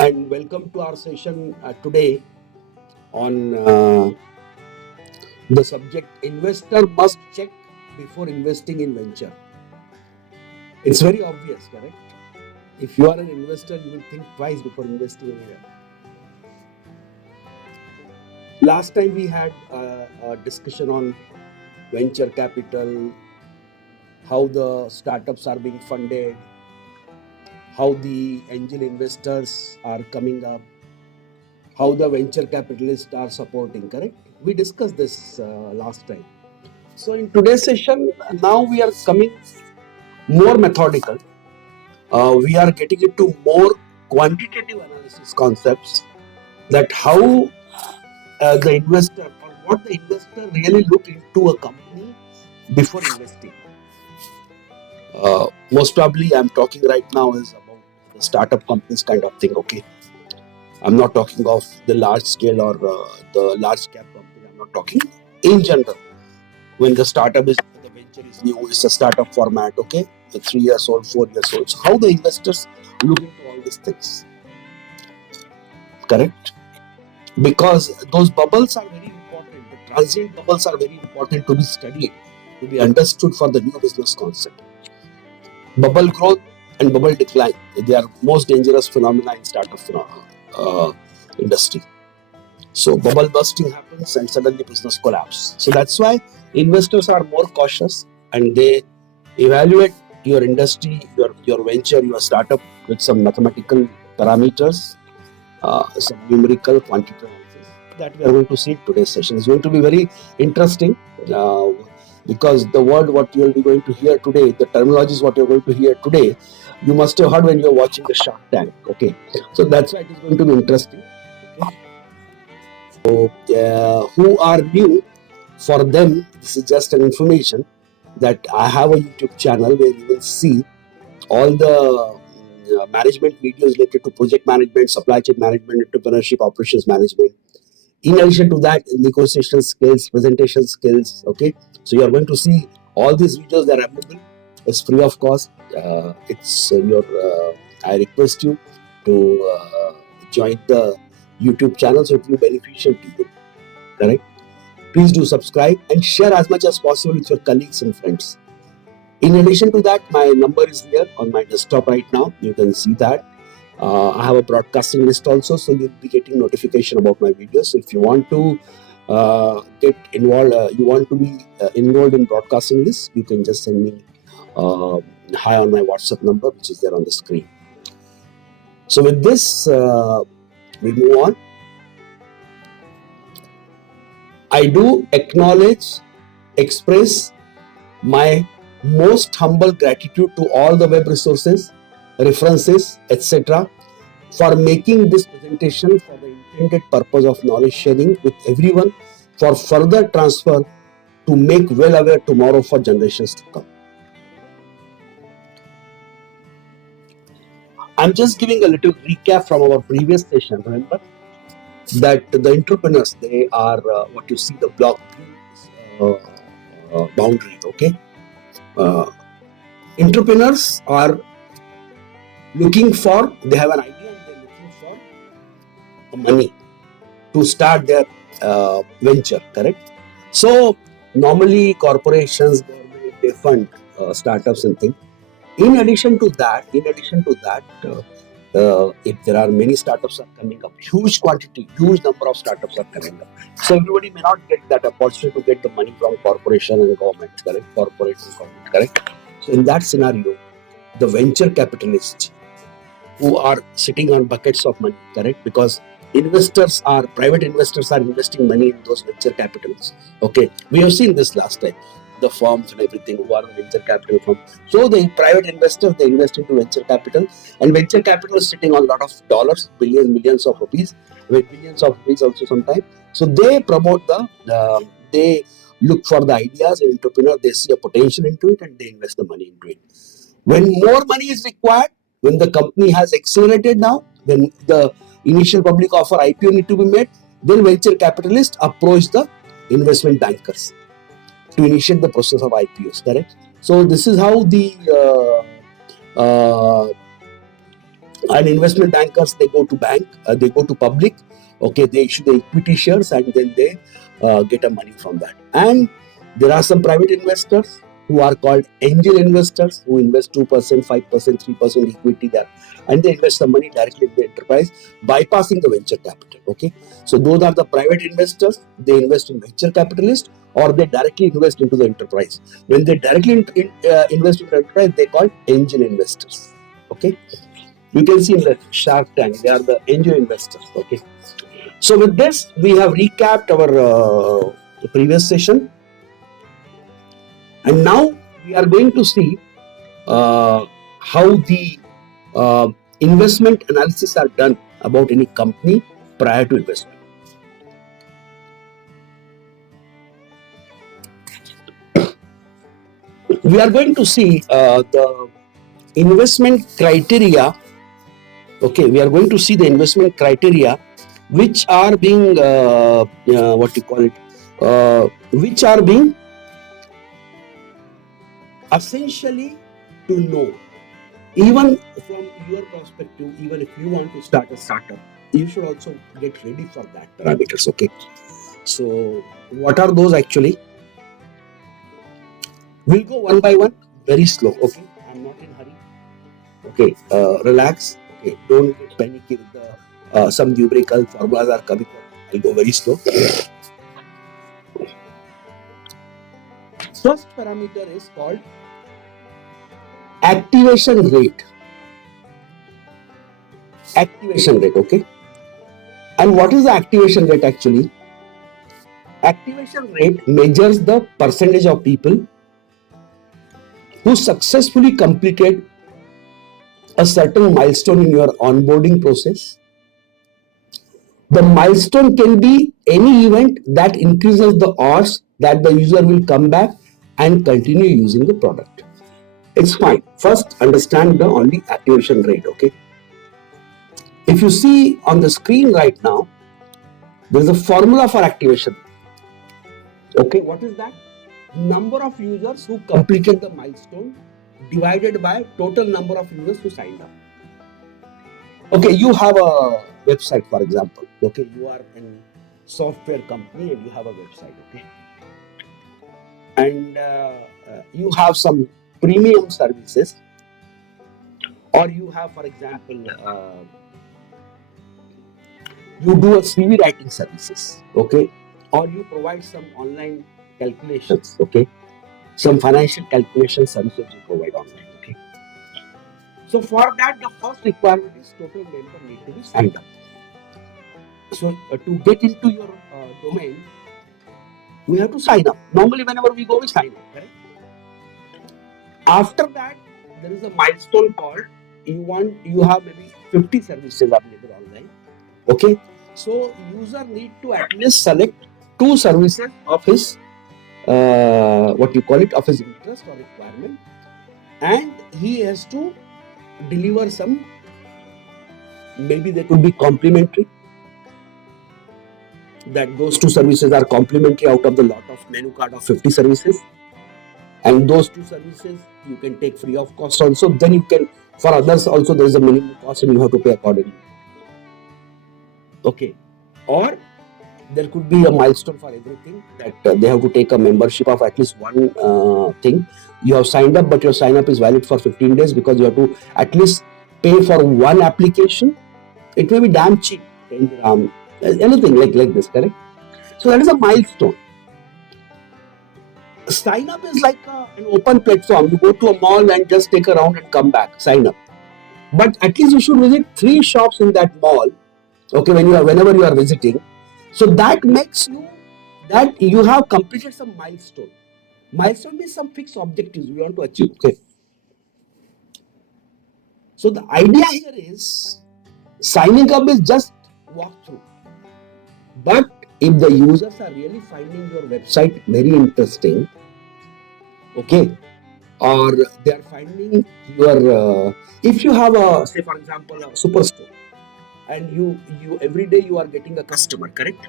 And welcome to our session today on the subject investor must check before investing in venture. It's very obvious, correct? If you are an investor, you will think twice before investing in here. Last time we had a discussion on venture capital, how the startups are being funded, how the angel investors are coming up, how the venture capitalists are supporting, correct? We discussed this last time. So in today's session, now we are coming more methodical. We are getting into more quantitative analysis concepts that how the investor or what the investor really look into a company before investing. Most probably, I'm talking right now is about the startup companies kind of thing. Okay, I'm not talking of the large scale or the large cap company. I'm not talking in general. When the startup is the venture is new, it's a startup format. Okay, 3 years old, 4 years old. So how the investors look into all these things, correct? Because those bubbles are very important. The transient bubbles are very important to be studied, to be understood for the new business concept. Bubble growth and bubble decline, they are most dangerous phenomena in startup industry. So bubble bursting happens and suddenly business collapse. So that's why investors are more cautious and they evaluate your industry, your venture, your startup with some mathematical parameters, some numerical quantitative analysis that we are going to see in today's session. Is going to be very interesting because the word what you will be going to hear today, the terminology is what you're going to hear today, you must have heard when you're watching the Shark Tank. Okay, so that's why it is going to be interesting. Okay. So who are new, for them this is just an information that I have a YouTube channel where you will see all the management videos related to project management, supply chain management, entrepreneurship, operations management. In addition to that, negotiation skills, presentation skills. Okay, so you are going to see all these videos that are available. It's free of cost. It's your. I request you to join the YouTube channel so it will be beneficial to you. Correct. Please do subscribe and share as much as possible with your colleagues and friends. In addition to that, my number is here on my desktop right now. You can see that. I have a broadcasting list also, so you'll be getting notification about my videos. So if you want to get involved, you want to be enrolled in broadcasting list, you can just send me hi on my WhatsApp number, which is there on the screen. So with this, we move on. I do acknowledge, express my most humble gratitude to all the web resources, references, etc. for making this presentation for the intended purpose of knowledge sharing with everyone for further transfer to make well aware tomorrow for generations to come. I'm just giving a little recap from our previous session. Remember that the entrepreneurs, they are what you see the block boundary. Okay, entrepreneurs are looking for, they have an idea and they're looking for money to start their venture, correct? So normally corporations, government, they fund startups and things. In addition to that, if there are many startups are coming up, huge quantity, huge number of startups are coming up. So everybody may not get that opportunity to get the money from corporation and government, correct? Corporate and government, correct? So in that scenario, the venture capitalists who are sitting on buckets of money, correct? Because private investors are investing money in those venture capitals. Okay, we have seen this last time, the firms and everything who are the venture capital firm. So the private investors, they invest into venture capital, and venture capital is sitting on a lot of dollars, billions, millions of rupees, with billions of rupees also sometimes. So they promote they look for the ideas and entrepreneur, they see a potential into it and they invest the money into it. When more money is required, when the company has accelerated now, when the initial public offer IPO need to be made, then venture capitalists approach the investment bankers to initiate the process of IPOs, correct? So this is how the And investment bankers, they go to they go to public, okay, they issue the equity shares, and then they get a money from that. And there are some private investors who are called angel investors, who invest 2%, 5%, 3% equity there, and they invest the money directly in the enterprise, bypassing the venture capital. Okay, so those are the private investors. They invest in venture capitalists, or they directly invest into the enterprise. When they directly invest in the enterprise, they call angel investors. Okay, you can see in the Shark Tank, they are the angel investors. Okay, so with this, we have recapped our previous session, and now we are going to see how the uh, investment analysis are done about any company prior to investment. We are going to see the investment criteria. Okay, we are going to see the investment criteria which are being what you call it, which are being essentially to know. Even from your perspective, even if you want to start a startup, you should also get ready for that parameters. Okay, so what are those actually? We'll go one by one, very slow. Okay, I'm not in hurry. Okay, relax. Okay, don't get panicky with the some numerical formulas are coming up. I'll go very slow. First parameter is called activation rate. Activation rate. Okay, and what is the activation rate actually? Activation rate measures the percentage of people who successfully completed a certain milestone in your onboarding process. The milestone can be any event that increases the odds that the user will come back and continue using the product. It's fine. First, understand the only activation rate. Okay. If you see on the screen right now, there is a formula for activation. Okay, what is that? Number of users who completed the milestone divided by total number of users who signed up. Okay, you have a website, for example. Okay, you are in software company and you have a website. Okay, and you have some premium services, or you have, for example, you do a CV writing services. Okay, or you provide some online calculations. Okay, some financial calculation services you provide online. Okay, so for that, the first requirement is total member need to be signed up. So to get into your domain, we have to sign up. Normally, whenever we go, we sign up. Correct? After that, there is a milestone called you have maybe 50 services available online. Okay, so user need to at least select 2 services of his what you call it, of his interest or requirement, and he has to deliver some. Maybe they could be complementary. That those 2 services are complementary out of the lot of menu card of 50 services, and those 2 services you can take free of cost also. Then you can, for others also, there is a minimum cost and you have to pay accordingly. Okay, or there could be a milestone for everything, that they have to take a membership of at least one thing. You have signed up, but your sign up is valid for 15 days because you have to at least pay for one application. It may be damn cheap, 10 dirham, anything like this. Correct? So that is a milestone. Sign up is like an open platform. You go to a mall and just take a round and come back. Sign up, but at least you should visit 3 shops in that mall. Okay, whenever you are visiting, so that makes you that you have completed some milestone. Milestone is some fixed objectives we want to achieve. Okay, so the idea here is signing up is just walk through, but if the users are really finding your website very interesting, okay, or they are finding your if you have a, say for example, a superstore, and you every day you are getting a customer, correct,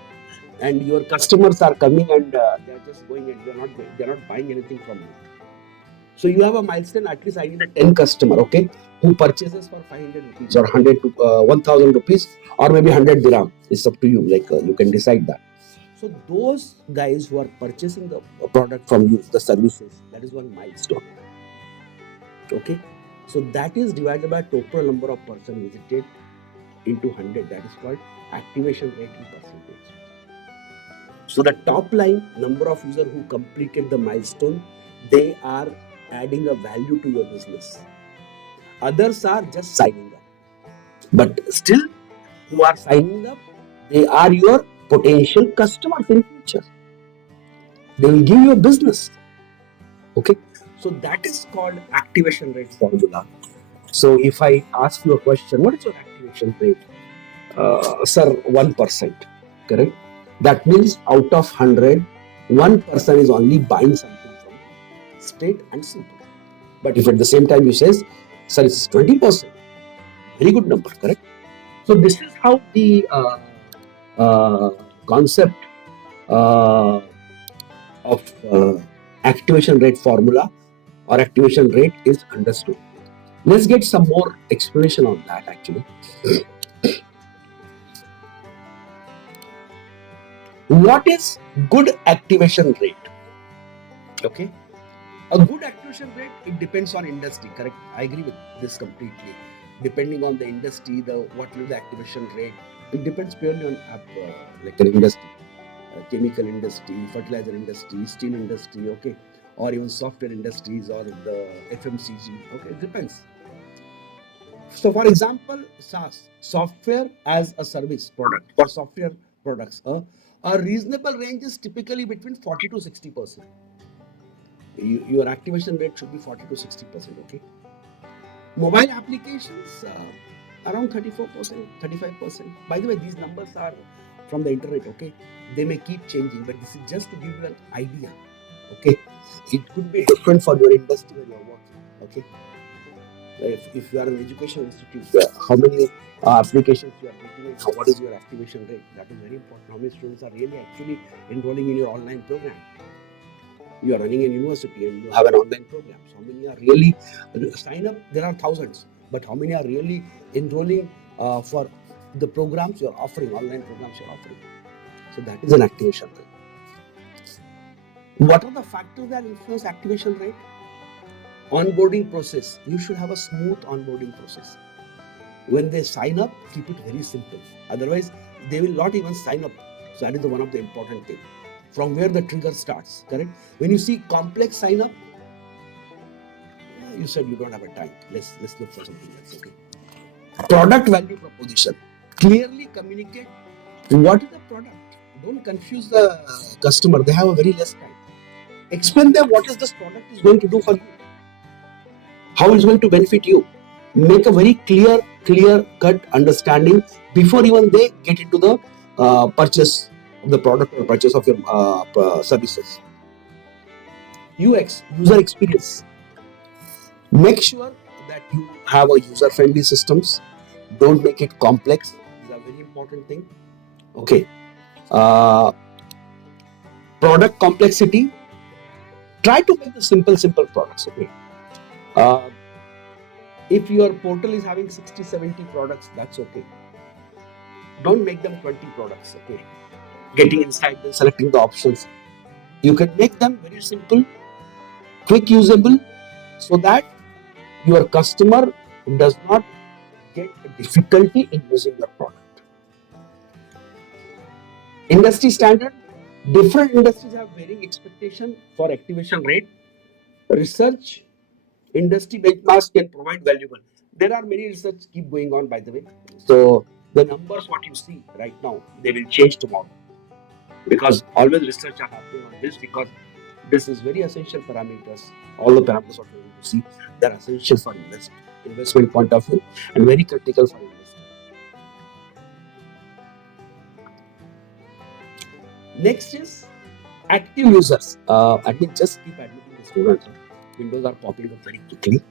and your customers are coming and they are just going and they're not buying anything from you. So you have a milestone, at least I need a 10 customer, okay, who purchases for 500 rupees or 100 to 1000 rupees or maybe 100 dirham. It's up to you, like you can decide that. So those guys who are purchasing the product from you, the services, that is one milestone. Okay. So that is divided by total number of person visited into 100. That is called activation rate in percentage. So the top line number of users who completed the milestone, they are adding a value to your business. Others are just signing up. But still, who are signing up, they are your potential customers in future. They will give you a business. Okay. So that is called activation rate formula. So if I ask you a question, what is your activation rate? Sir, 1%. Correct? That means out of 100, 1% is only buying something from you. Straight and simple. But if at the same time you say, sir, it's 20%, very good number, correct? So this is how the concept uh, of activation rate formula or activation rate is understood. Let's get some more explanation on that actually. What is good activation rate? Okay. A good activation rate, it depends on industry, correct? I agree with this completely. Depending on the industry, what will the activation rate? It depends purely on like an industry, chemical industry, fertilizer industry, steel industry, okay, or even software industries or the FMCG. Okay, it depends. So, for example, SaaS, software as a service product or software products, a reasonable range is typically between 40 to 60%. Your activation rate should be 40 to 60%. Okay. Mobile applications around 34%, 35%. By the way, these numbers are from the internet. Okay, they may keep changing, but this is just to give you an idea. Okay, it could be different for your industry where you are working. Okay, if you are an education institute, how many applications you are getting and what is your activation rate? That is very important. How many students are really actually enrolling in your online program? You are running a university and you have an online program. So how many are really sign up? There are thousands, but how many are really enrolling for the programs you are offering, online programs you are offering? So that is an activation rate. What are the factors that influence activation rate? Onboarding process. You should have a smooth onboarding process. When they sign up, keep it very simple. Otherwise, they will not even sign up. So that is one of the important things. From where the trigger starts, correct? When you see complex sign up, you said you don't have a time. Let's look for something else. Okay. Product value proposition. Clearly communicate what is the product. Don't confuse the customer. They have a very less time. Explain them what is this product is going to do for you. How it's going to benefit you. Make a very clear cut understanding before even they get into the purchase of the product or purchase of your services. UX, user experience. Make sure that you have a user-friendly systems. Don't make it complex. These are very important thing. Okay. Product complexity. Try to make the simple products. Okay. If your portal is having 60, 70 products, that's okay. Don't make them 20 products. Okay. Getting inside them, selecting the options. You can make them very simple, quick usable, so that your customer does not get difficulty in using your product. Industry standard. Different industries have varying expectation for activation rate. Research, industry benchmarks can provide valuable. There are many research keep going on, by the way. So the numbers what you see right now, they will change tomorrow, because always research are happening on this, because this is very essential parameters. All the parameters what we want to see, they are essential for investment point of view and very critical for investment. Next is active users. Admin, just keep admitting the students. Windows are popping up very quickly.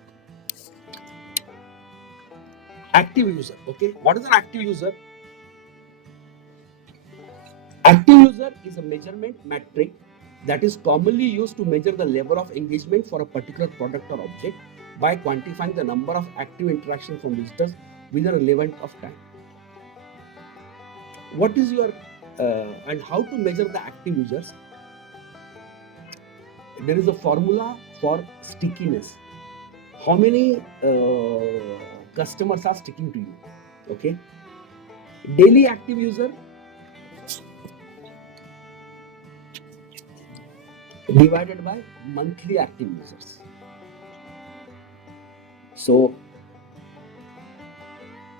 Active user. Okay, what is an active user? Active user is a measurement metric that is commonly used to measure the level of engagement for a particular product or object by quantifying the number of active interactions from visitors within a relevant of time. What is your and how to measure the active users? There is a formula for stickiness. How many customers are sticking to you? Okay, daily active user divided by monthly active users. So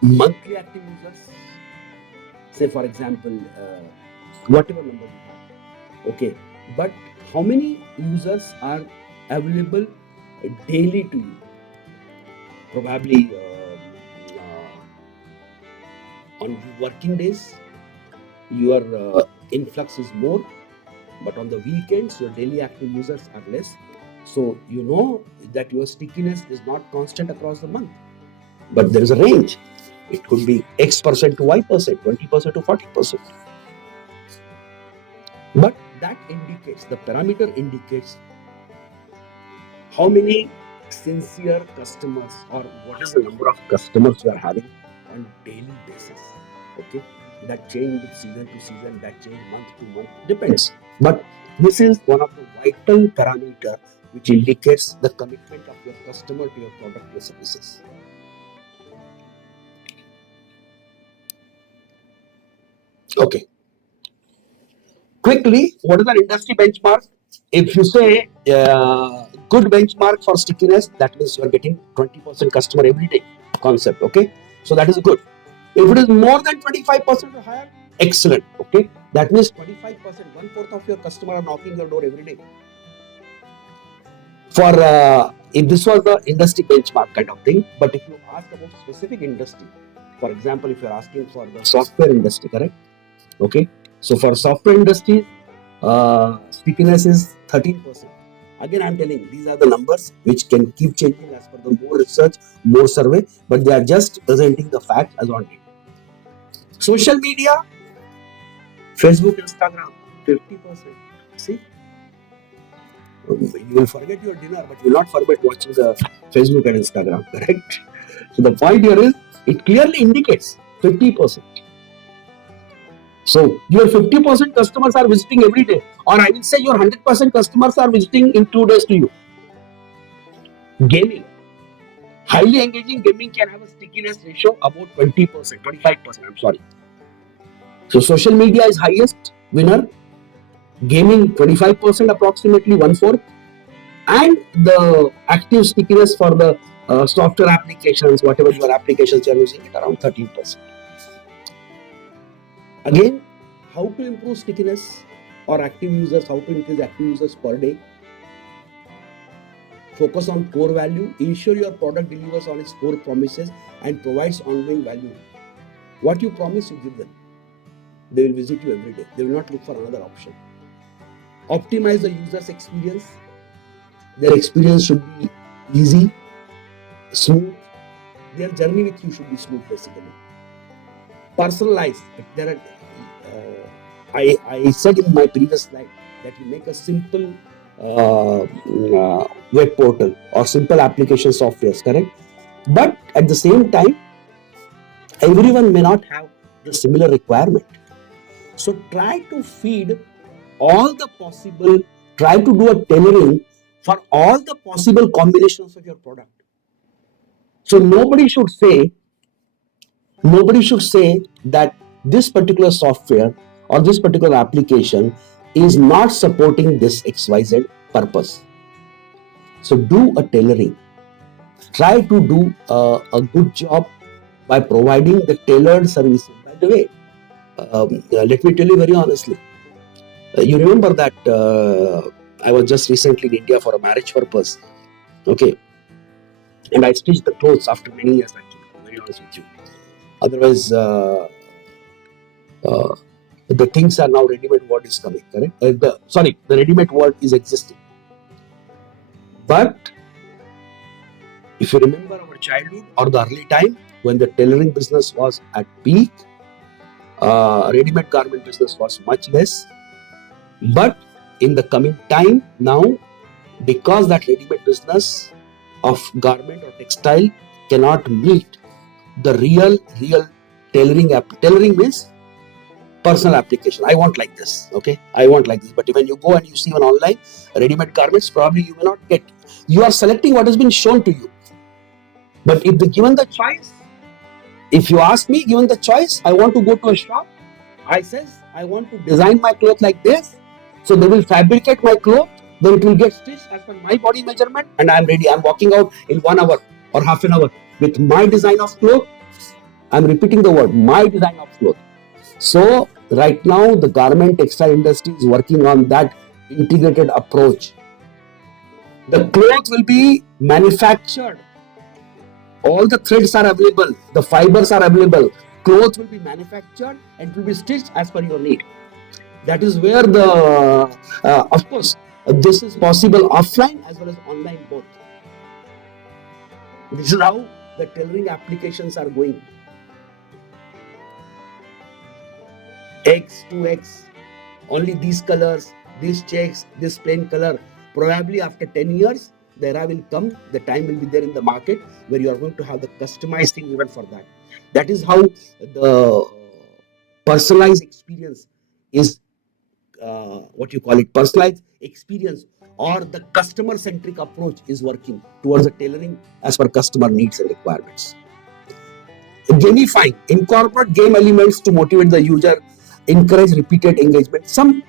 monthly active users, say for example, whatever number you have, okay, but how many users are available daily to you? Probably on working days your influx is more, but on the weekends your daily active users are less. So you know that your stickiness is not constant across the month, but there is a range. It could be X% to Y%, 20% to 40%. But that indicates, the parameter indicates how many sincere customers or what is the number of customers you are having on daily basis. Okay, that change with season to season, that change month to month, depends. But this is one of the vital parameter which indicates the commitment of your customer to your product or services. Okay. Quickly, what is an industry benchmark? If you say good benchmark for stickiness, that means you are getting 20% customer every day concept. Okay, so that is good. If it is more than 25% or higher, excellent. Okay, that means 25%, 1/4 of your customer are knocking your door every day. For if this was the industry benchmark kind of thing, but if you ask about specific industry, for example, if you are asking for the software industry, correct? Okay, so for software industry, stickiness is 13%. Again, I'm telling these are the numbers which can keep changing as per the more research, more survey, but they are just presenting the fact as on date. Social media, Facebook, Instagram, 50%. See, you will forget your dinner, but you will not forget watching the Facebook and Instagram, correct? So the point here is, it clearly indicates 50%. So your 50% customers are visiting every day, or I will say your 100% customers are visiting in 2 days to you. Gaming, highly engaging gaming can have a stickiness ratio about 20%, 25%, I'm sorry. So social media is highest winner, gaming 25%, approximately 1/4, and the active stickiness for the software applications, whatever your applications you are using, it around 13%. Again, how to improve stickiness or active users, how to increase active users per day? Focus on core value, ensure your product delivers on its core promises and provides ongoing value. What you promise, you give them. They will visit you every day. They will not look for another option. Optimize the user's experience. Their experience should be easy, smooth. Their journey with you should be smooth, basically. Personalize. There are, I said in my previous slide that you make a simple web portal or simple application softwares, correct? But at the same time, everyone may not have the similar requirement. So try to feed all the possible, try to do a tailoring for all the possible combinations of your product. So nobody should say that this particular software or this particular application is not supporting this XYZ purpose. So do a tailoring. Try to do a good job by providing the tailored services. By the way, let me tell you very honestly, you remember that I was just recently in India for a marriage purpose. Okay, and I stitched the clothes after many years, actually, to be very honest with you. Otherwise, the things are now ready-made word is coming, correct? The ready-made word is existing. But if you remember our childhood or the early time when the tailoring business was at peak, ready-made garment business was much less. But in the coming time now, because that ready-made business of garment or textile cannot meet the real tailoring means personal application. I want like this, okay? I want like this. But when you go and you see on online ready-made garments, probably you may not get. You are selecting what has been shown to you. But if given the choice, if you ask me, given the choice, I want to go to a shop. I says I want to design my clothes like this. So they will fabricate my clothes. Then it will get stitched as per my body measurement, and I am ready. I am walking out in 1 hour or half an hour with my design of clothes. I am repeating the word, my design of clothes. So right now the garment textile industry is working on that integrated approach. The cloth will be manufactured. All the threads are available. The fibers are available. Cloth will be manufactured and will be stitched as per your need. That is where of course, this is possible offline as well as online both. This is how the tailoring applications are going. X, 2X, only these colors, these checks, this plain color. Probably after 10 years, the era will come, the time will be there in the market where you are going to have the customized thing even for that. That is how the personalized experience is, personalized experience or the customer-centric approach is working towards the tailoring as per customer needs and requirements. Gamifying, incorporate game elements to motivate the user, encourage repeated engagement. Some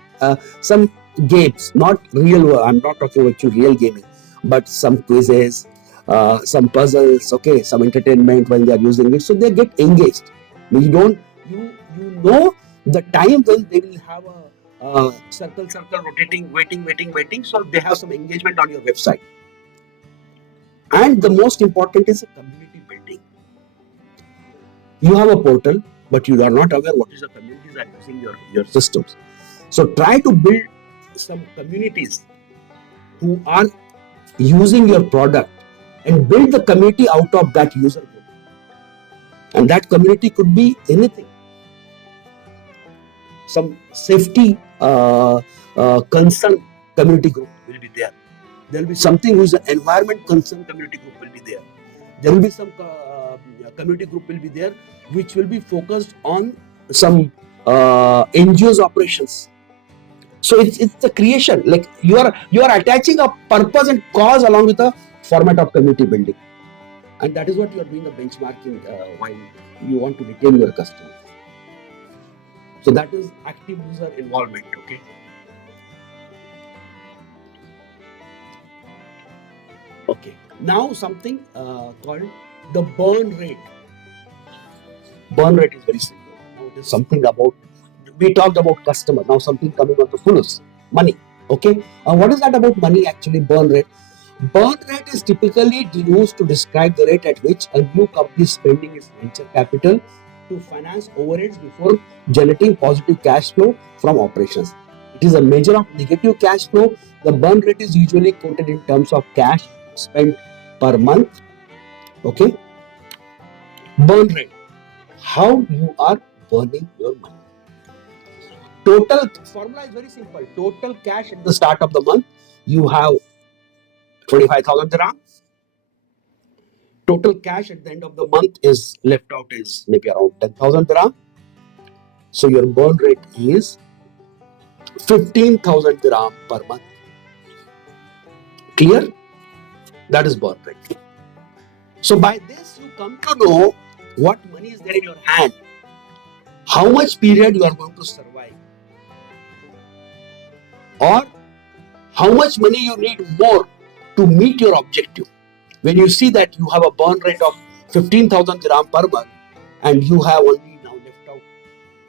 games, not real. I'm not talking about real gaming, but some quizzes, some puzzles. Okay, some entertainment when they are using it, so they get engaged. You know the time when they will have a circle rotating, waiting. So they have some engagement on your website. And the most important is community building. You have a portal, but you are not aware what is the communities that are using your systems. So try to build some communities who are using your product and build the community out of that user group. And that community could be anything. Some safety concern community group will be there. There will be something whose environment concern community group will be there. There will be some community group will be there which will be focused on some NGOs operations. So it's the creation, like you are attaching a purpose and cause along with a format of community building, and that is what you are doing a benchmarking while you want to retain your customers. So that is active user involvement. Okay. Now something called the burn rate. Burn rate is very simple. Now it is something about, we talked about customer. Now something coming on the fullest, money. Okay. What is that about money actually? Burn rate. Burn rate is typically used to describe the rate at which a new company is spending its venture capital to finance overheads before generating positive cash flow from operations. It is a measure of negative cash flow. The burn rate is usually quoted in terms of cash spent per month. Okay. Burn rate. How you are burning your money. Total formula is very simple. Total cash at the start of the month, you have 25,000 dirhams. Total cash at the end of the month is left out is maybe around 10,000 dirham. So your burn rate is 15,000 dirham per month. Clear? That is burn rate. So by this you come to know what money is there in your hand, how much period you are going to survive, or how much money you need more to meet your objective. When you see that you have a burn rate of 15,000 dirham per month and you have only now left out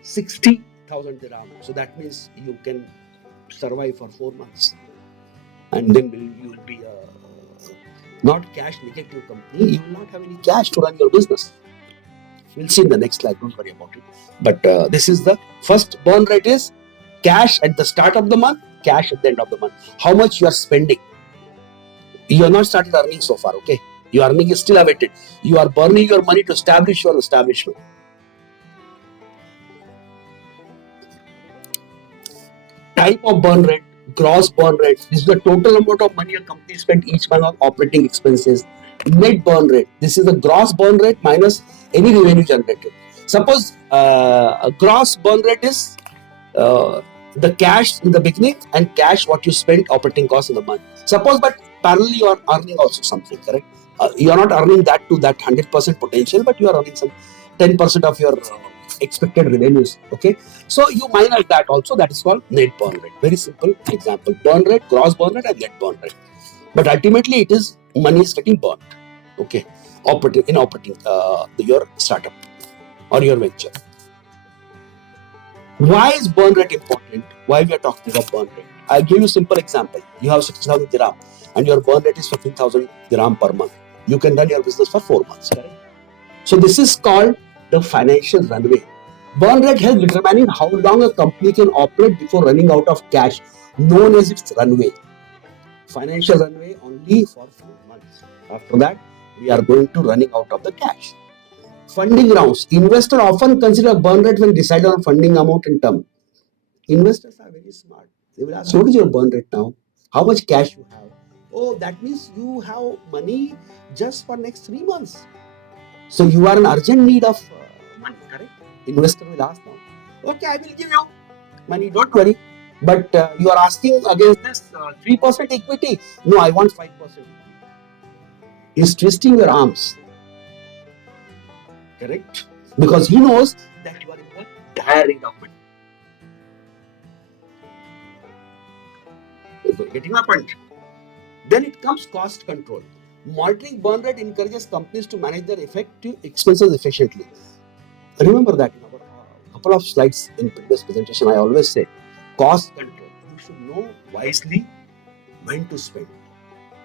60,000 dirham, so that means you can survive for 4 months, and then you will be a not cash negative company. You will not have any cash to run your business. We'll see in the next slide, don't worry about it. But this is the first burn rate is cash at the start of the month, cash at the end of the month. How much you are spending. You have not started earning so far, okay? Your earning is still awaited. You are burning your money to establish your establishment. Type of burn rate. Gross burn rate. This is the total amount of money a company spent each month on operating expenses. Net burn rate. This is the gross burn rate minus any revenue generated. Suppose a gross burn rate is the cash in the beginning and cash what you spent operating costs in the month. Suppose, but parallelly you are earning also something, correct? You are not earning that to that 100% potential, but you are earning some 10% of your expected revenues. Okay, so you minus that also. That is called net burn rate. Very simple example: burn rate, gross burn rate, and net burn rate. But ultimately, it is money is getting burned. Okay, operating your startup or your venture. Why is burn rate important? Why we are talking about burn rate? I'll give you a simple example. You have 60,000 dirham and your burn rate is 15,000 dirham per month. You can run your business for 4 months. Correct? So this is called the financial runway. Burn rate helps determining how long a company can operate before running out of cash, known as its runway. Financial runway only for 4 months. After that, we are going to running out of the cash. Funding rounds. Investors often consider burn rate when deciding on funding amount and term. Investors are very smart. They will ask, what is your burn rate now? How much cash you have? Oh, that means you have money just for next 3 months. So you are in urgent need of money, correct? Investor will ask now, okay, I will give you money, don't worry. But you are asking against this 3% equity. No, I want 5% equity. He's twisting your arms, correct? Because he knows that you are in the dire need of money. Getting my point? Then it comes cost control. Monitoring burn rate encourages companies to manage their effective expenses efficiently. Remember that in our couple of slides in previous presentation, I always say cost control. You should know wisely when to spend.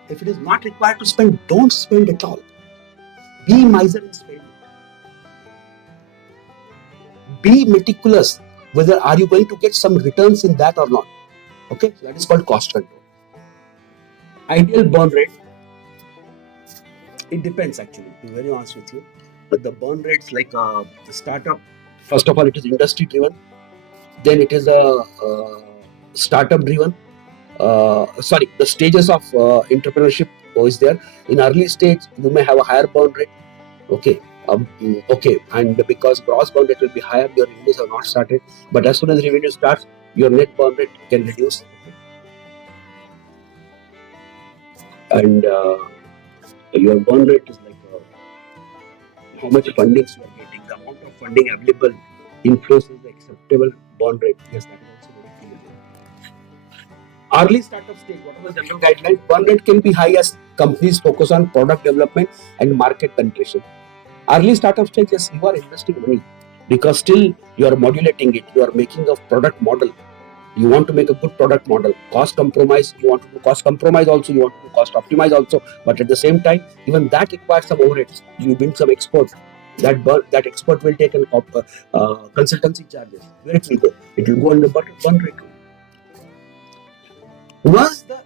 If it is not required to spend, don't spend at all. Be miser in spending. Be meticulous. Whether are you going to get some returns in that or not? Okay, so that is called cost control. Ideal burn rate. It depends actually. To be very honest with you, but the burn rates like the startup. First of all, it is industry driven. Then it is a startup driven. The stages of entrepreneurship is there. In early stage, you may have a higher burn rate. Okay. And because gross burn rate will be higher, your revenues have not started. But as soon as revenue starts, your net burn rate can reduce. And your burn rate is like how much funding you are getting, the amount of funding available influences the acceptable burn rate. Yes, that is also very clear. Early startup stage, what are the general guidelines? Burn rate can be high as companies focus on product development and market penetration. Early startup stage, yes, you are investing money because still you are modulating it. You are making a product model. You want to make a good product model. Cost compromise, you want to do cost compromise also. You want to do cost optimize also. But at the same time, even that requires some overheads. You bring some expert. That expert will take an consultancy charges. Where it will go? It will go in the burn rate. Once the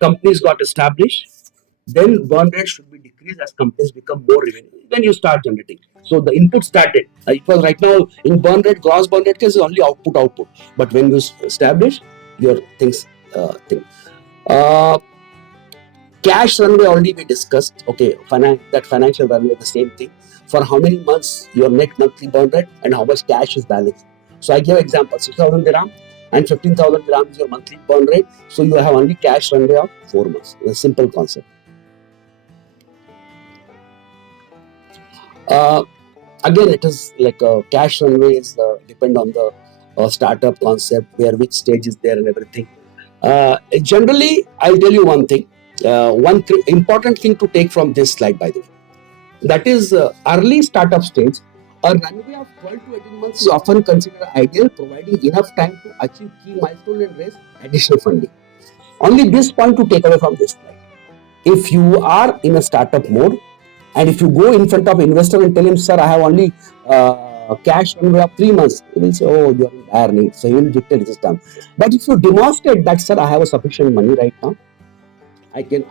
companies got established, then burn rate should be decreased as companies become more revenue. Then you start generating. So the input started. It was right now in burn rate, gross burn rate case is only output. But when you establish your things, cash runway already we discussed. Okay, that financial runway the same thing. For how many months your net monthly burn rate and how much cash is balanced. So I give example: 6,000 dirham and 15,000 dirham is your monthly burn rate. So you have only cash runway of 4 months. It's a simple concept. Again, it is like a cash runway is depend on the startup concept, where which stage is there and everything. Generally, I'll tell you one thing. One important thing to take from this slide, by the way, that is early startup stage. A runway of 12 to 18 months is often considered ideal, providing enough time to achieve key milestones and raise additional funding. Only this point to take away from this slide. If you are in a startup mode, and if you go in front of investor and tell him, sir, I have only cash runway of 3 months, he will say, oh, you are in dire need. So he will dictate this time. But if you demonstrate that, sir, I have a sufficient money right now, I can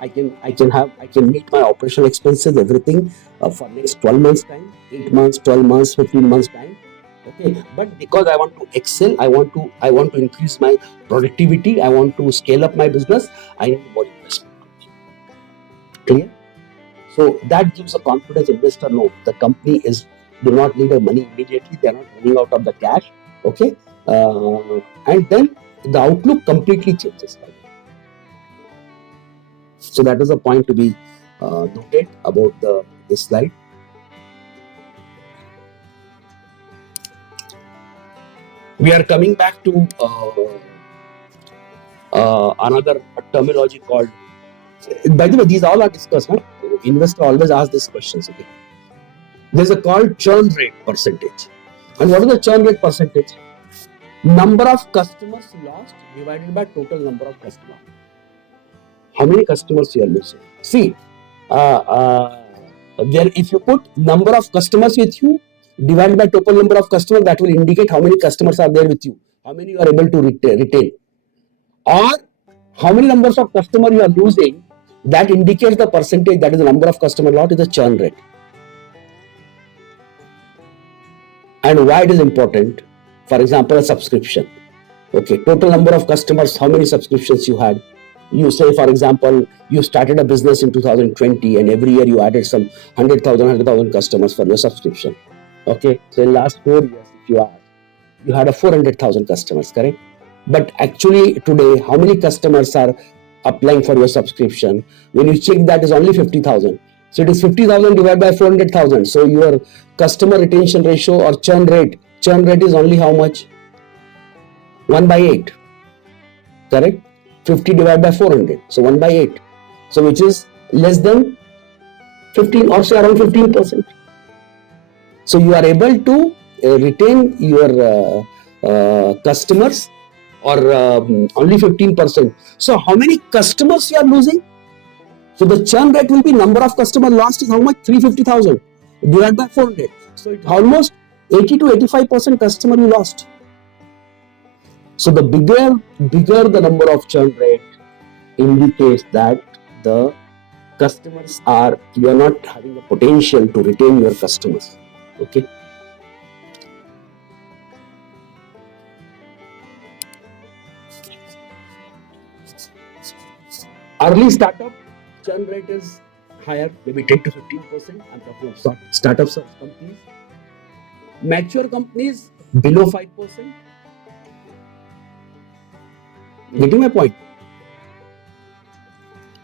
meet my operational expenses, everything for next 12 months time, 8 months, 12 months, 15 months time. Okay. Okay, but because I want to excel, I want to increase my productivity, I want to scale up my business, I need more investment. Clear? So that gives a confidence investor. No, the company do not need the money immediately. They are not running out of the cash. Okay, and then the outlook completely changes. So that is a point to be noted about this slide. We are coming back to another terminology called. By the way, these all are discussed. Huh? Investor always ask these questions. Okay, there's a called churn rate percentage. And what is the churn rate percentage? Number of customers lost divided by total number of customers. How many customers you are losing? See, if you put number of customers with you divided by total number of customers, that will indicate how many customers are there with you, how many you are able to retain, or how many numbers of customers you are losing. That indicates the percentage, that is the number of customer lost, is the churn rate. And why it is important? For example, a subscription. Okay, total number of customers, how many subscriptions you had. You say, for example, you started a business in 2020 and every year you added some 100,000 customers for your subscription. Okay, so in last 4 years, if you ask, you had a 400,000 customers, correct? But actually today, how many customers are applying for your subscription? When you check, that is only 50,000. So it is 50,000 divided by 400,000. So your customer retention ratio or churn rate is only how much? 1 by 8. Correct? 50 divided by 400. So 1 by 8. So which is less than 15 or say around 15%. So you are able to retain your customers or only 15%. So how many customers you are losing? So the churn rate will be number of customers lost is how much? 350,000 divided by 400. So it's almost 80 to 85% customer you lost. So the bigger the number of churn rate indicates that the customers you are not having the potential to retain your customers. Okay. Early startup churn rate is higher, maybe 10 to 15%. I'm talking of startups of companies. Mature companies below 5%. Getting my point?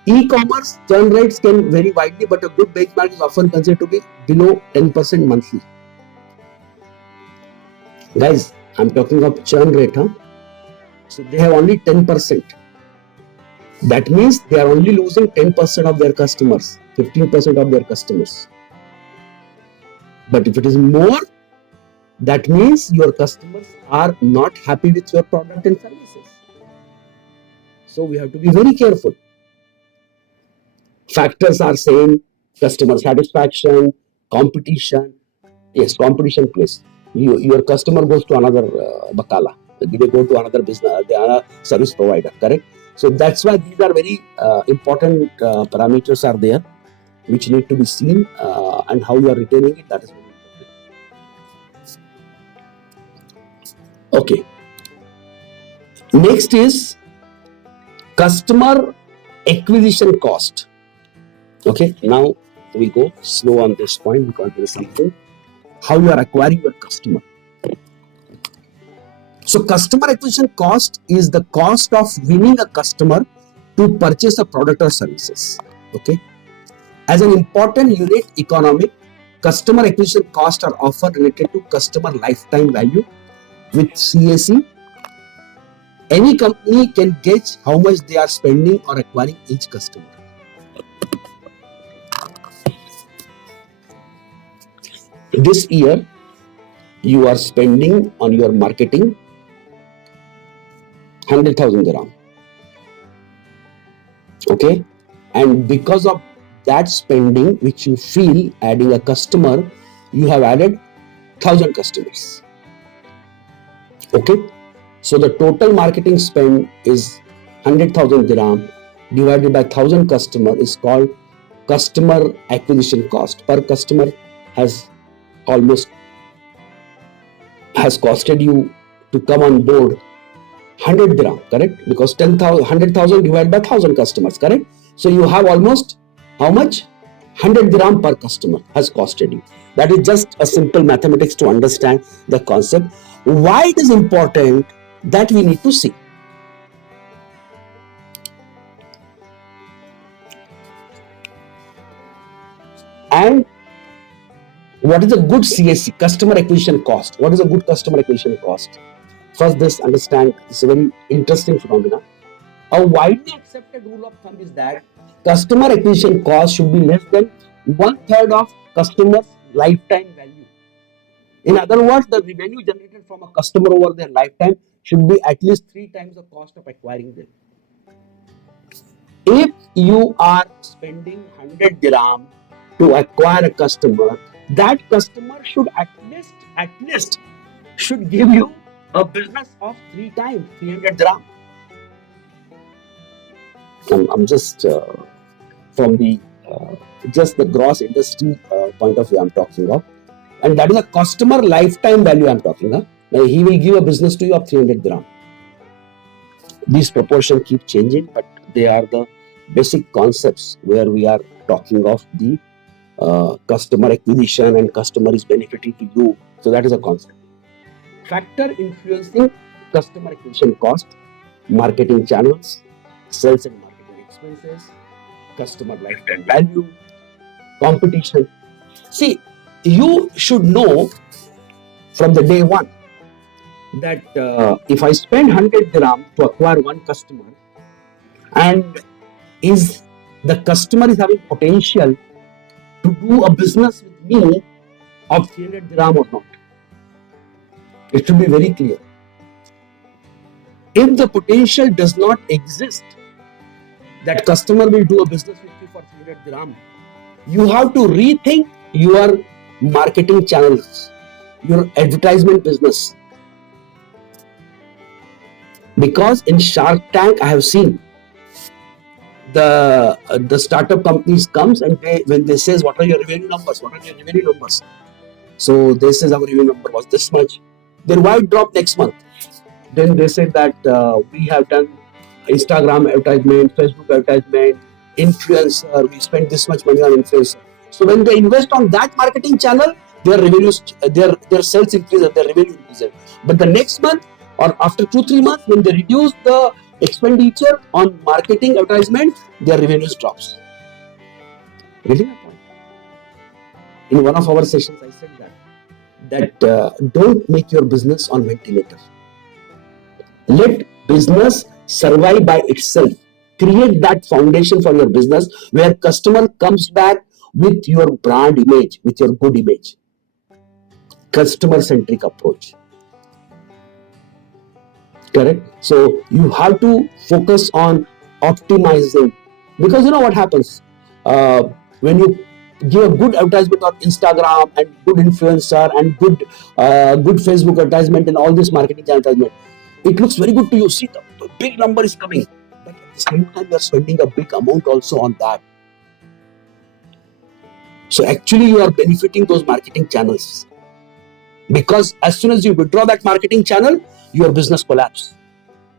E-commerce churn rates can vary widely, but a good benchmark is often considered to be below 10% monthly. Guys, I'm talking of churn rate, huh? So they have only 10%. That means they are only losing 10% of their customers, 15% of their customers. But if it is more, that means your customers are not happy with your product and services. So we have to be very careful. Factors are same: customer satisfaction, competition. Yes, competition plays. Your customer goes to another bakala. They go to another business, they are a service provider, correct? So that's why these are very important parameters are there, which need to be seen, and how you are retaining it, that is very important. Okay. Next is customer acquisition cost. Okay, now we go slow on this point because there is something. How you are acquiring your customer. So customer acquisition cost is the cost of winning a customer to purchase a product or services. Okay. As an important unit economic, customer acquisition costs are often related to customer lifetime value with CAC. Any company can gauge how much they are spending or acquiring each customer. This year, you are spending on your marketing 100,000 dirham. Okay, and because of that spending, which you feel adding a customer, you have added 1,000 customers. Okay, so the total marketing spend is 100,000 dirham divided by 1,000 customer is called customer acquisition cost. Per customer has almost has costed you to come on board 100 dirham, correct? Because 10,000, 100,000 divided by 1,000 customers, correct? So you have almost how much? 100 dirham per customer has costed you. That is just a simple mathematics to understand the concept. Why it is important, that we need to see. And what is a good CAC, customer acquisition cost? What is a good customer acquisition cost? First, this understand, it's a very interesting phenomenon. A widely accepted rule of thumb is that customer acquisition cost should be less than 1/3 of customer's lifetime value. In other words, the revenue generated from a customer over their lifetime should be at least 3 times the cost of acquiring them. If you are spending 100 dirham to acquire a customer, that customer should at least should give you a business of 3 times 300 dirham. I'm just from the just the gross industry point of view I'm talking of, and that is a customer lifetime value I'm talking of. Now, he will give a business to you of 300 dirham. These proportions keep changing, but they are the basic concepts where we are talking of the customer acquisition and customer is benefiting to you. So that is a concept. Factor influencing customer acquisition cost: marketing channels, sales and marketing expenses, customer lifetime value, competition. See, you should know from the day one that if I spend 100 dirham to acquire one customer, and is the customer is having potential to do a business with me of 300 dirham or not. It should be very clear. If the potential does not exist, that customer will do a business with you for 300 dirham, you have to rethink your marketing channels, your advertisement business. Because in Shark Tank, I have seen the startup companies comes and when they says, what are your revenue numbers? What are your revenue numbers? So they says our revenue number was this much. Then why drop next month? Then they said that we have done Instagram advertisement, Facebook advertisement, influencer. We spent this much money on influencer. So when they invest on that marketing channel, their revenues, their sales increase and their revenue increases. But the next month or after 2-3 months, when they reduce the expenditure on marketing advertisement, their revenues drops. Really my point. In one of our sessions, I said that don't make your business on ventilator. Let business survive by itself. Create that foundation for your business where customer comes back with your brand image, with your good image. Customer-centric approach. Correct? So you have to focus on optimizing, because you know what happens when you give a good advertisement on Instagram and good influencer and good Facebook advertisement and all this marketing advertisement, it looks very good to you. See, the big number is coming, but at the same time, you're spending a big amount also on that. So actually, you are benefiting those marketing channels, because as soon as you withdraw that marketing channel, your business collapses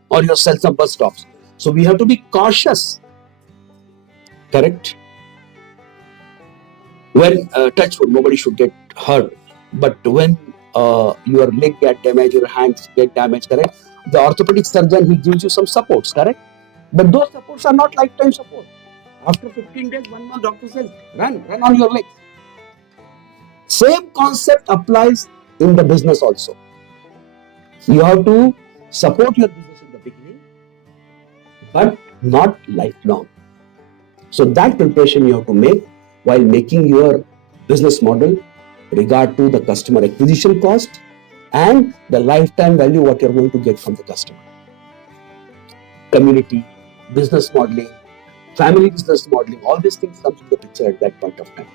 or your sales number stops. So we have to be cautious. Correct? When touch wood, nobody should get hurt. But when your leg get damaged, your hands get damaged, correct? The orthopedic surgeon, he gives you some supports, correct? But those supports are not lifetime support. After 15 days, 1 month, doctor says, run on your legs. Same concept applies in the business also. You have to support your business in the beginning, but not lifelong. So that preparation you have to make while making your business model regard to the customer acquisition cost and the lifetime value what you're going to get from the customer. Community, business modeling, family business modeling, all these things come to the picture at that point of time.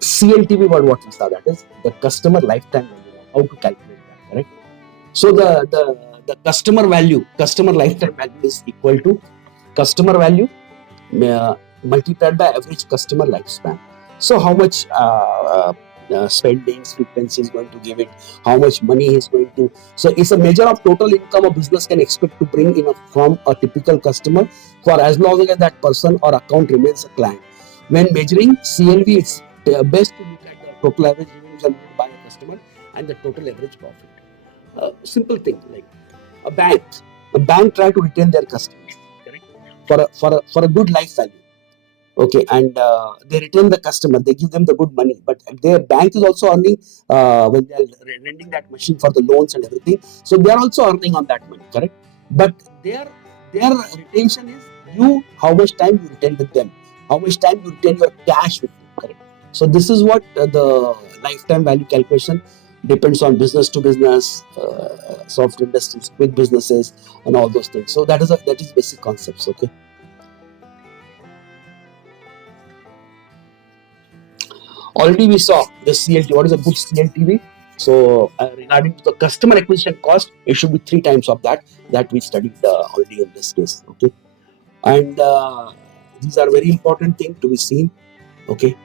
CLTV, what we saw, that is the customer lifetime value, how to calculate that, correct? So the customer lifetime value is equal to customer value multiplied by average customer lifespan. So how much spendings, frequency is going to give it, how much money is going to. So it's a measure of total income a business can expect to bring in from a typical customer for as long as that person or account remains a client. When measuring CLV, it's best to look at the total average revenue generated by a customer and the total average profit. Simple thing like a bank. A bank try to retain their customers, correct? For a good life value. Okay, and they retain the customer, they give them the good money, but their bank is also earning when they are renting that machine for the loans and everything. So they are also earning on that money, correct? But their retention is you how much time you retain with them, how much time you retain your cash with them, correct? So this is what the lifetime value calculation depends on business to business, soft industries, quick businesses, and all those things. So that is basic concepts. Okay. Already we saw the CLT. What is a good CLTV? So regarding to the customer acquisition cost, it should be 3 times of that we studied already in this case. Okay, and these are very important things to be seen. Okay,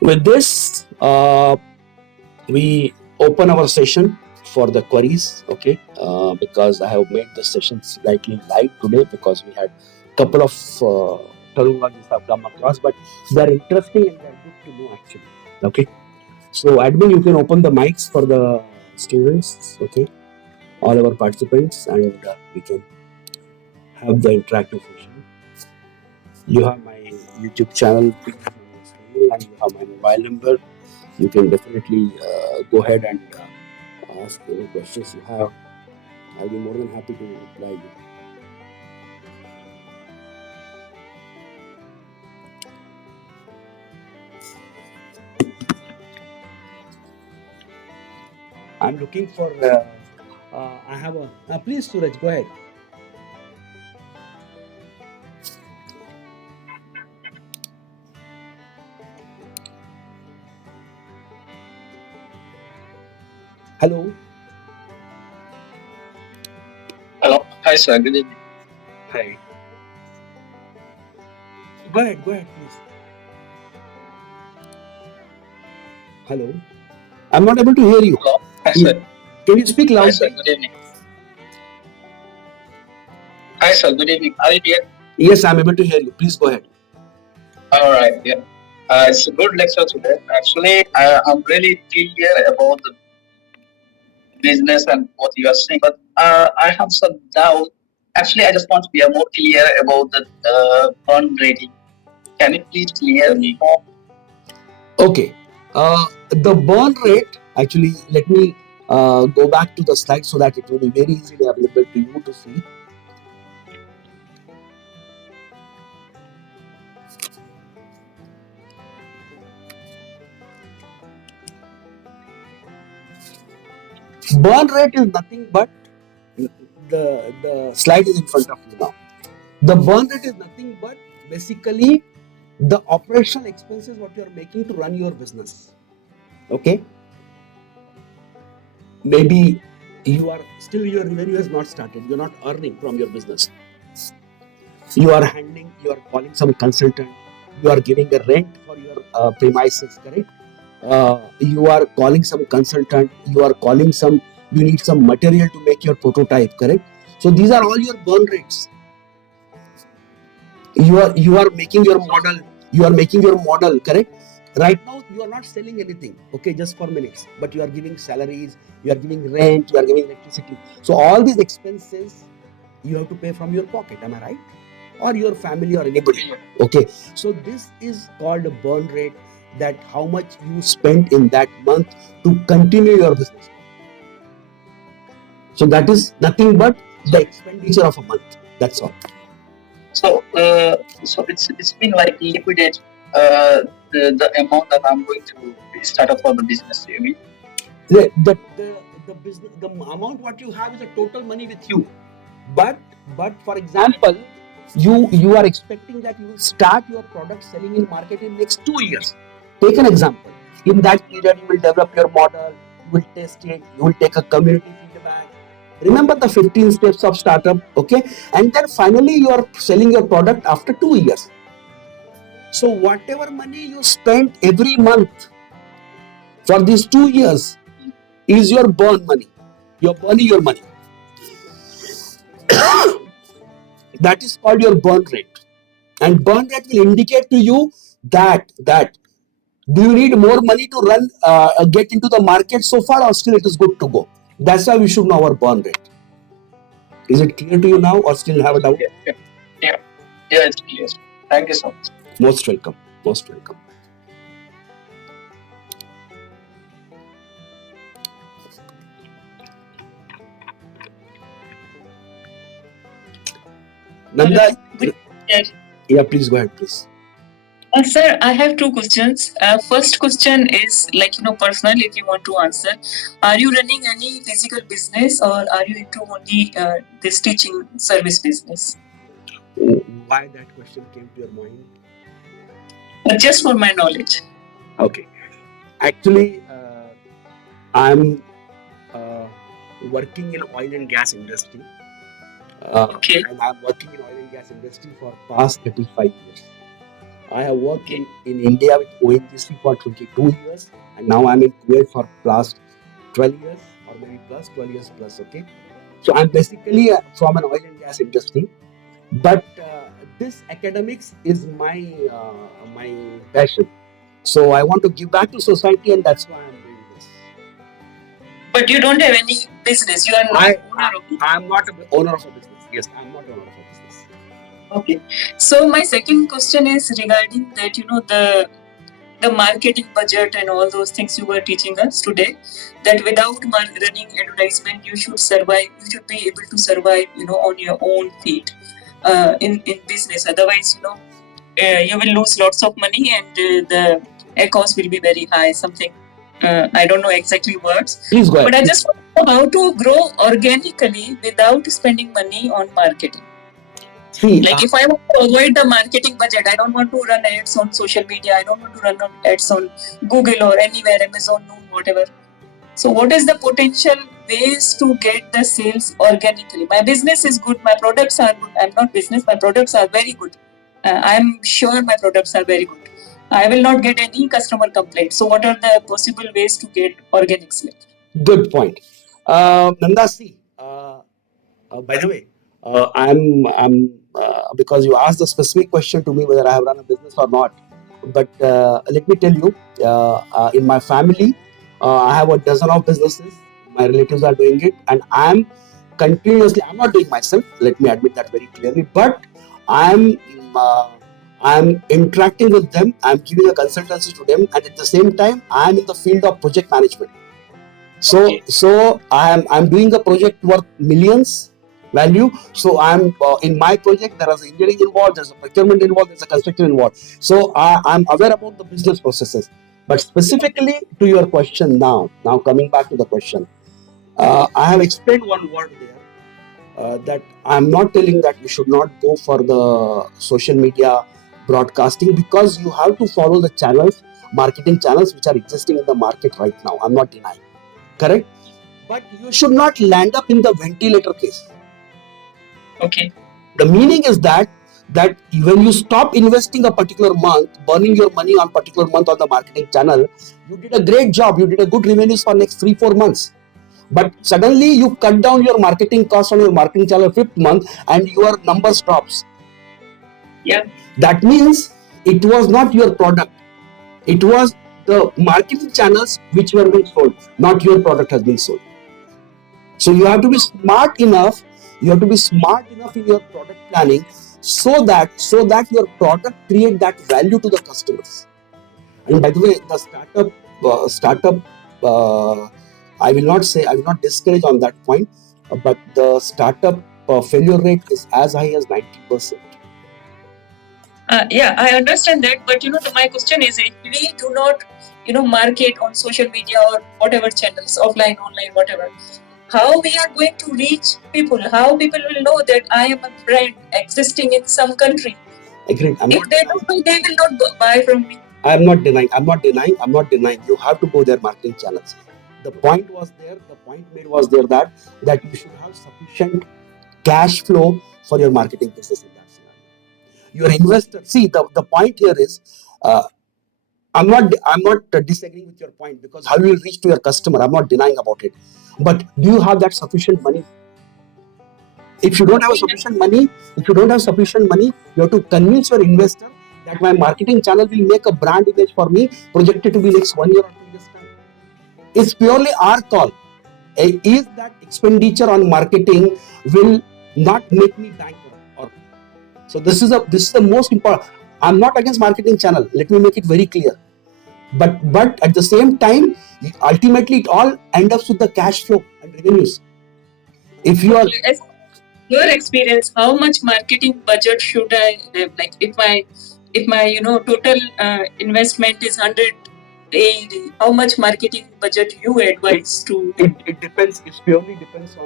with this we open our session for the queries. Okay, because I have made the session slightly live today because we had couple of terminologies have come across, but they are interesting and they are good to know actually. Okay. So admin, you can open the mics for the students, okay, all our participants, and we can have the interactive session. You have my YouTube channel, and you have my mobile number. You can definitely go ahead and ask any questions you have. I'll be more than happy to reply you. I'm looking for. I have a. Please, Suraj, go ahead. Hello. Hello. Hi, sir. Good evening. Hi. Go ahead, please. Hello. I'm not able to hear you. Hello. Hi, sir. Can you speak Hi, sir. loudly? Good evening. Hi, sir. Good evening. Are you here? Yes, I'm able to hear you. Please go ahead. All right. Yeah. It's a good lecture today. Actually, I'm really clear about the business and what you are saying, but I have some doubt. Actually, I just want to be more clear about the burn rating. Can you please clear me more? Okay. The burn rate, actually, let me go back to the slide so that it will be very easily available to you to see. Burn rate is nothing but the slide is in front of you now. The burn rate is nothing but basically the operational expenses what you are making to run your business. Okay. Maybe your revenue has not started. You're not earning from your business. You are calling some consultant. You are giving a rent for your premises, correct? You are calling some consultant. You need some material to make your prototype, correct? So these are all your burn rates. You are making your model, correct? Right now you are not selling anything, okay, just for minutes, but you are giving salaries, you are giving rent, you are giving electricity. So all these expenses you have to pay from your pocket, am I right? Or your family or anybody. Okay, so this is called a burn rate, that how much you spend in that month to continue your business. So that is nothing but the expenditure of a month. That's all. So, it's been like liquidate the amount that I'm going to start up for the business. You mean? The business, the amount what you have is a total money with you. But for example, you are expecting that you will start your product selling in market in next 2 years. Take an example. In that period, you will develop your model, you will test it, you will take a community feedback, Remember the 15 steps of startup, okay? And then finally you are selling your product after 2 years. So whatever money you spend every month for these 2 years is your burn money. You're burning your money. That is called your burn rate. And burn rate will indicate to you that do you need more money to run get into the market so far, or still it is good to go. That's why we should know our burn rate. Is it clear to you now, or still have a doubt? Yeah, yeah, it's clear. Thank you so much. Most welcome. Most welcome. Nanda, yeah, please go ahead, please. Sir, I have two questions. First question is personal. If you want to answer, are you running any physical business, or are you into only this teaching service business? Why that question came to your mind? Just for my knowledge. Okay. Actually, I'm working in oil and gas industry. Okay. And I'm working in oil and gas industry for past 35 years. I have worked in India with ONGC for 22 years, and now I'm in Kuwait for last 12 years, or maybe plus 12 years plus. Okay, so I'm basically from an oil and gas industry, but this academics is my passion. So I want to give back to society, and that's why I'm doing this. But you don't have any business. You are not owner of it. I'm not an owner of a business. Yes, I'm not owner of a business. Okay. So my second question is regarding that the marketing budget and all those things you were teaching us today, that without running advertisement you should survive, you should be able to survive on your own feet in business. Otherwise you will lose lots of money, and the cost will be very high, something I don't know exactly words. Please go ahead. But I just want to know how to grow organically without spending money on marketing. See, if I want to avoid the marketing budget, I don't want to run ads on social media, I don't want to run ads on Google or anywhere, Amazon, Noon, whatever. So what is the potential ways to get the sales organically? My business is good, my products are good. I'm not business, my products are very good. I'm sure my products are very good. I will not get any customer complaints. So what are the possible ways to get organic sales? Good point. Nanda, see, by the way, I'm because you asked the specific question to me whether I have run a business or not. But let me tell you, in my family, I have a dozen of businesses. My relatives are doing it, and I'm continuously. I'm not doing myself. Let me admit that very clearly. But I'm interacting with them. I'm giving a consultancy to them, and at the same time, I'm in the field of project management. So I'm doing a project worth millions value. So I'm in my project there is engineering involved, there's a procurement involved, there's a construction involved. So I'm aware about the business processes. But specifically to your question now coming back to the question, I have explained one word there, that I'm not telling that we should not go for the social media broadcasting, because you have to follow the channels, marketing channels which are existing in the market right now. I'm not denying. Correct? But you should not land up in the ventilator case. Okay. The meaning is that when you stop investing a particular month, burning your money on particular month on the marketing channel, you did a great job, you did a good revenues for next 3-4 months. But suddenly you cut down your marketing cost on your marketing channel 5th month and your numbers drops. Yeah. That means it was not your product. It was the marketing channels which were being sold, not your product has been sold. So you have to be smart enough. You have to be smart enough in your product planning, so that your product create that value to the customers. And by the way, the startup, I will not discourage on that point, but the startup failure rate is as high as 90%. Yeah, I understand that, but my question is, if we do not, market on social media or whatever channels, offline, online, whatever, how we are going to reach people? How people will know that I am a brand existing in some country? Agreed. If they don't know, they will not buy from me. I'm not denying. You have to go their marketing channels. The point was there. The point made was there that you should have sufficient cash flow for your marketing business in that scenario. Your investor. See, the point here is. I'm not disagreeing with your point, because how you will reach to your customer, I'm not denying about it. But do you have that sufficient money? If you don't have sufficient money, you have to convince your investor that my marketing channel will make a brand image for me projected to be next 1 year or 2 years time. It's purely our call. Is that expenditure on marketing will not make me bankrupt? Or so this is the most important. I'm not against marketing channel. Let me make it very clear. But at the same time, ultimately it all ends up with the cash flow and revenues. If you are As your experience, how much marketing budget should I have? Like if my total investment is 100 AED, how much marketing budget you advise to? it depends. It purely depends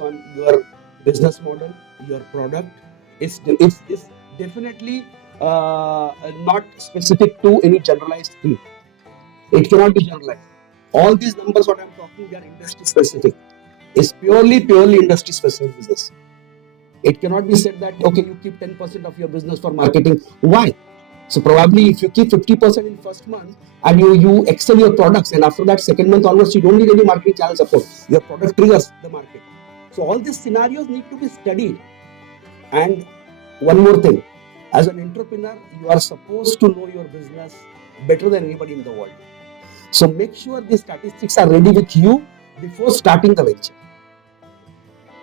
on your business model, your product. It's definitely not specific to any generalized thing. It cannot be generalized. All these numbers what I'm talking, they are industry specific. It's purely industry specific business. It cannot be said that okay, you keep 10% of your business for marketing. Why? So probably if you keep 50% in first month and you excel your products, and after that second month onwards you don't need any marketing channel support. Your product triggers the market. So all these scenarios need to be studied. And one more thing, as an entrepreneur, you are supposed to know your business better than anybody in the world. So make sure the statistics are ready with you before starting the venture.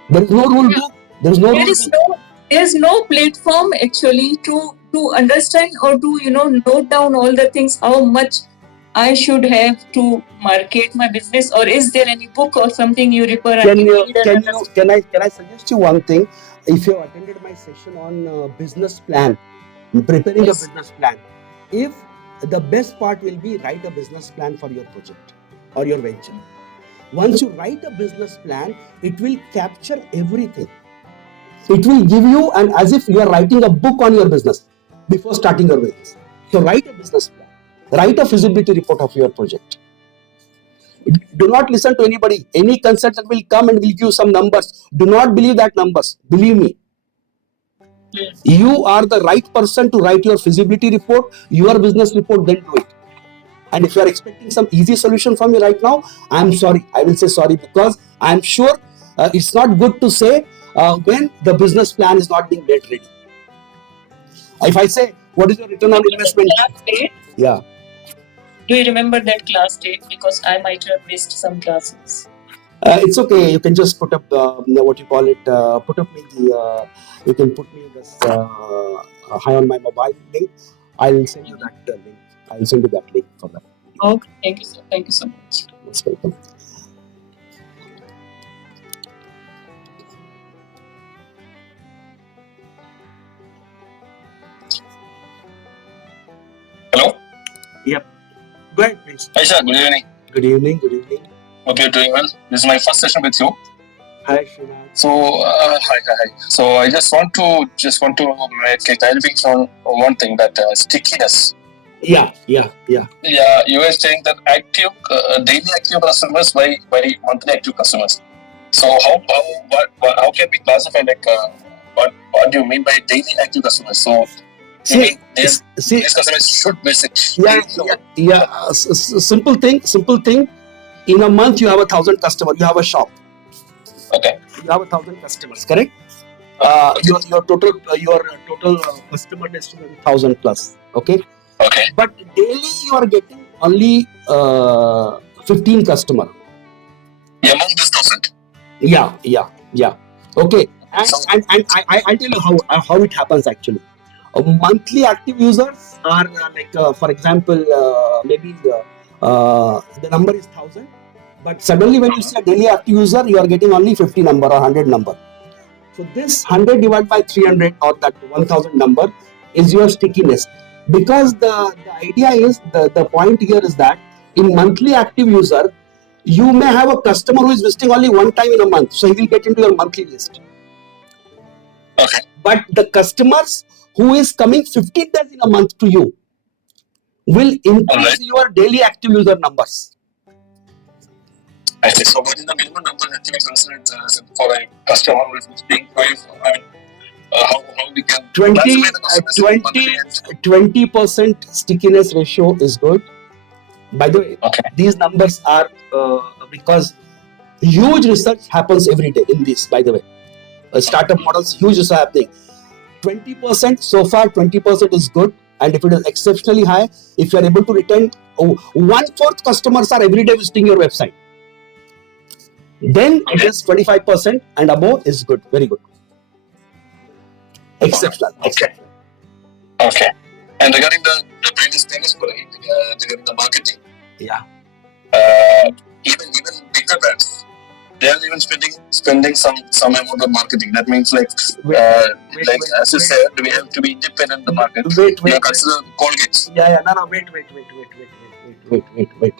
There is no rule book. There's no platform actually to understand or to note down all the things, how much I should have to market my business, or is there any book or something you refer? Can I suggest you one thing? If you have attended my session on business plan, preparing a business plan, if the best part will be write a business plan for your project or your venture. Once you write a business plan, it will capture everything. It will give you and as if you are writing a book on your business before starting your business. So write a business plan, write a feasibility report of your project. Do not listen to anybody. Any consultant will come and will give you some numbers. Do not believe that numbers. Believe me. You are the right person to write your feasibility report, your business report, then do it. And if you are expecting some easy solution from me right now, I'm sorry. I will say sorry, because I'm sure it's not good to say when the business plan is not being made ready. If I say, what is your return on investment? Yeah. Do you remember that class date? Because I might have missed some classes. It's okay. You can just put up what you call it. Put up me the. You can put me this high on my mobile link. I'll send you that link. I'll send you that link for that. Okay. Thank you, sir. Thank you so much. Most welcome. Hello? Yep. Go ahead, please. Hi, sir. Good evening. Good evening. Good evening. Hope you're doing well. This is my first session with you. Hi, Srinath. So, hi. So, I just want to make a clarification on one thing, that stickiness. Yeah. Yeah, you were saying that active, daily active customers by monthly active customers. So, how can we classify what do you mean by daily active customers? So, these customers should visit. Yeah. Simple thing. In a month, you have 1,000 customers. You have a shop. Okay. You have 1,000 customers, correct? Your total customer list is 1,000 plus. Okay. Okay. But daily you are getting only 15 customers. Among this 1,000. Yeah. Okay. And I'll tell you how it happens actually. Monthly active users are for example, maybe the number is 1,000. But suddenly when you say daily active user, you are getting only 50 number or 100 number. So this 100 divided by 300 or that 1,000 number is your stickiness. Because the idea is, the point here is that in monthly active user, you may have a customer who is visiting only one time in a month. So he will get into your monthly list. Okay. But the customers who is coming 15 days in a month to you will increase your daily active user numbers. I see. So what is the minimum number that you considered for a customer who is being paid for? I mean, how we can 20% stickiness ratio is good. By the way, these numbers are because huge research happens every day in this. By the way, startup models, huge research happening. 20% so far, 20% is good, and if it is exceptionally high, if you are able to retain 1/4 customers are every day visiting your website, then it is 25% and above is good, very good, exceptional. Okay. And regarding the previous things, regarding the marketing, yeah, even bigger brands, they are even spending some amount of marketing. That means as you said, we have to be independent in the market. Consider Colgate. Wait.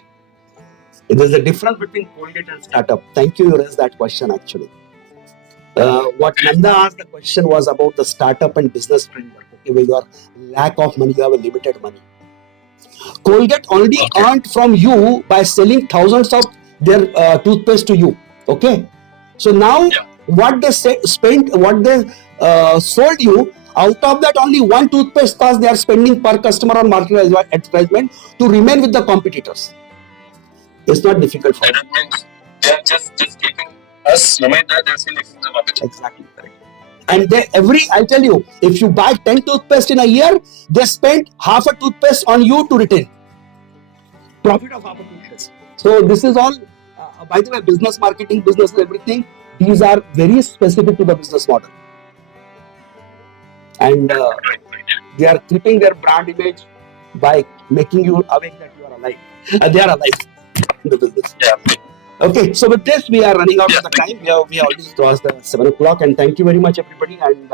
There's a difference between Colgate and startup. Thank you raised that question actually. What Nanda asked the question was about the startup and business framework. Okay, with your lack of money, you have a limited money. Colgate already earned from you by selling thousands of their toothpaste to you. Okay, so now what they spent, what they sold you, out of that only one toothpaste cost they are spending per customer on marketing advertisement to remain with the competitors. It's not difficult for them. That means they are just keeping us remain that they are still in the market. Exactly correct. And I'll tell you, if you buy 10 toothpaste in a year, they spend half a toothpaste on you to retain. Profit of half a toothpaste. So this is all, by the way, business marketing, business everything, these are very specific to the business model. And they are keeping their brand image by making you awake that you are alive. They are alive in the business. Yeah. Okay, so with this, we are running out of the time. We have already crossed the 7 o'clock, and thank you very much, everybody. And